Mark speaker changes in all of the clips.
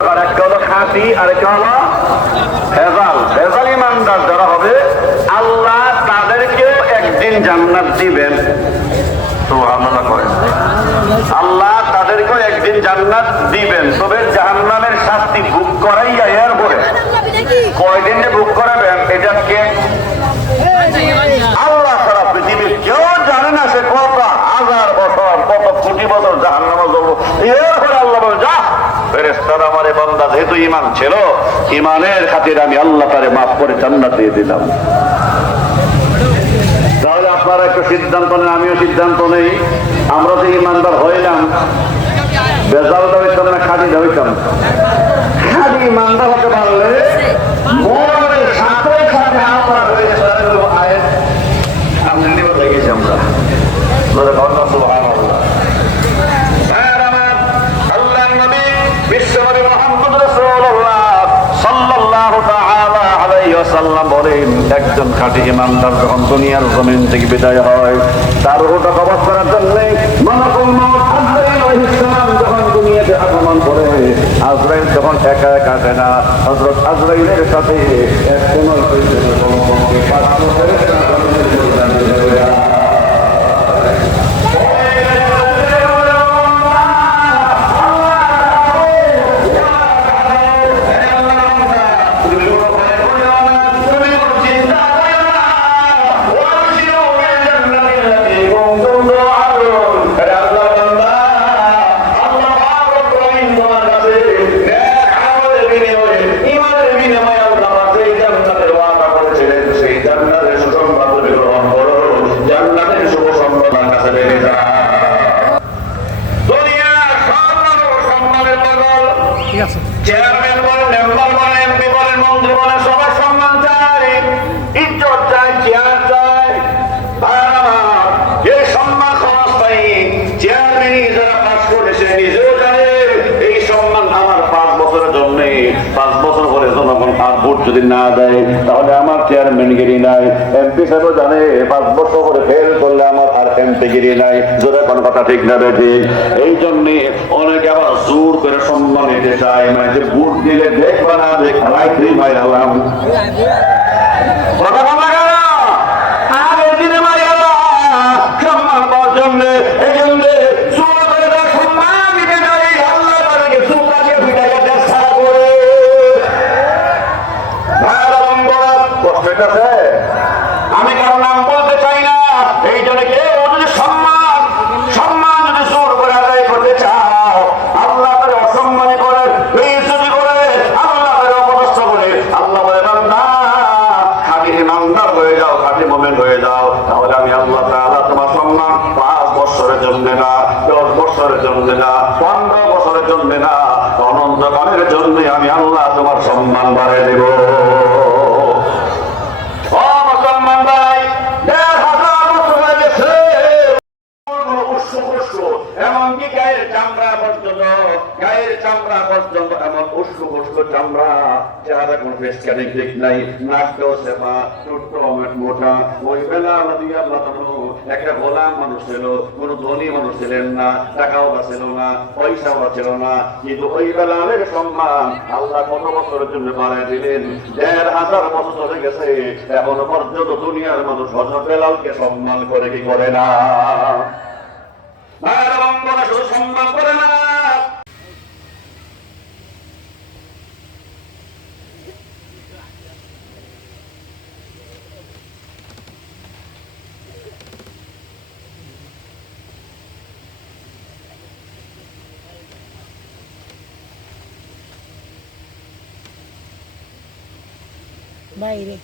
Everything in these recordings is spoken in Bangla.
Speaker 1: আর একটা হলো খাঁটি আর একটা হলো ভেজাল। ভেজাল ইমানদার যারা হবে আল্লাহ তাদেরকেও একদিন জান্নাত দিবেন। তো আমরা করেন। আল্লাহ তাদেরকেও একদিন জান্নাত দিবেন। তবে জাহান্নামের শাস্তি বুক করাইয়া এর পরে কয়দিন যে বুক করাবেন এটা কে আল্লাহ সারা পৃথিবীর কেউ জানে না সে কত হাজার বছর কত কোটি বছর জাহান নামা যাব এরপরে আল্লাহ বলে যা ফেরেস্তার আমার এ বান্দা যেহেতু ইমান ছিল ইমানের খাতির আমি আল্লাহ তারে মাফ করে জান্নাত দিয়ে দিলাম। তাহলে আপনারা একটা সিদ্ধান্ত নেন, আমিও সিদ্ধান্ত নেই। আমরা যে ইমানদার হইলাম। বেজালটা হইতাম না দাবি হইতাম খাদি ইমানদার হতে পারলে একজন খাঁটি ইমানদার যখন দুনিয়ার জমিন থেকে বিদায় হয়, তার ওটা কবাস করার জন্য আগমন করে আজরাইল যখন একা একা আসে না হজরত আজরাইলের সাথে এক কোমল পাঁচ বছর পরে জনগণ আর ভোট যদি না দেয়, তাহলে আমার চেয়ারম্যানগিরি নাই এমপি সাহেবও জানে পাঁচ বছর পরে ফেল করলে আমার আর এমপি গিরি নাই। যদি কোনো কথা ঠিক না বেঠি এই জন্যে অনেকে আবার জোর করে সম্মান নিতে চায় মানে যে ভোট দিলে দেখবা না দেখ ভাই ভাই আলাম কথা বলা গেল আর এদিনে মারি আল্লাহ সম্মান পাওয়ার জন্য এই জন্য জোর করে তার সম্মান দিতে চাই আল্লাহ তাদেরকে সুপাকে ফিটাইয়া দেশ ছাড়া করে ভাইয়েরা বন্ধুরা, কষ্ট হইতাছে? আমি কারও নাম বলতে চাই না এই জন্য কেউ যদি সম্মান সম্মান যদি জোর করে আদায় করতে চাও আল্লাহ করে অসম্মানী করে বেইজ্জতি করে আল্লাহ করে অপদস্থ করে আল্লাহ বলে বান্দা খাঁটি ইমানদার হয়ে যাও খাঁটি মোমেন হয়ে যাও তাহলে আমি আল্লাহ তাআলা তোমার সম্মান পাঁচ বছরের জন্য না দশ বছরের জন্য না পনেরো বছরের জন্য না অনন্তকালের জন্য আমি আল্লাহ তোমার সম্মান বাড়াই দেব। এমনকি গায়ের চামড়া পর্যন্ত গায়ের চামড়া পর্যন্ত এমন উষ্ণ উষ্ণ চামড়া, যারা কোন পেশকারি ঠিক নাই। সেবা ছোট্ট মোটা। ওই বেলা আল্লাহ একটা গোলাম মানুষ ছিল ধনী মানুষ ছিলেন না, টাকাও ছিল না, পয়সাও ছিল না। কিন্তু ওই সম্মান আল্লাহ কত বছরের জন্য বাড়াই দিলেন? দেড় হাজার বছর চলে গেছে। এখনও পর্যন্ত দুনিয়ার মানুষ হজরত বেলালকে সম্মান করে কি করে না? সম্মান করে না
Speaker 2: বাইরে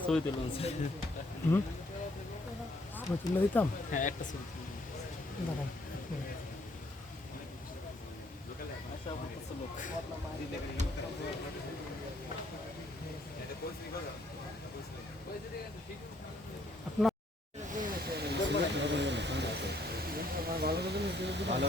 Speaker 3: ছবি তুলুন
Speaker 2: ছবি তুলে দিতাম?
Speaker 3: হ্যাঁ একটা ছবি
Speaker 4: আপনার
Speaker 2: আমরা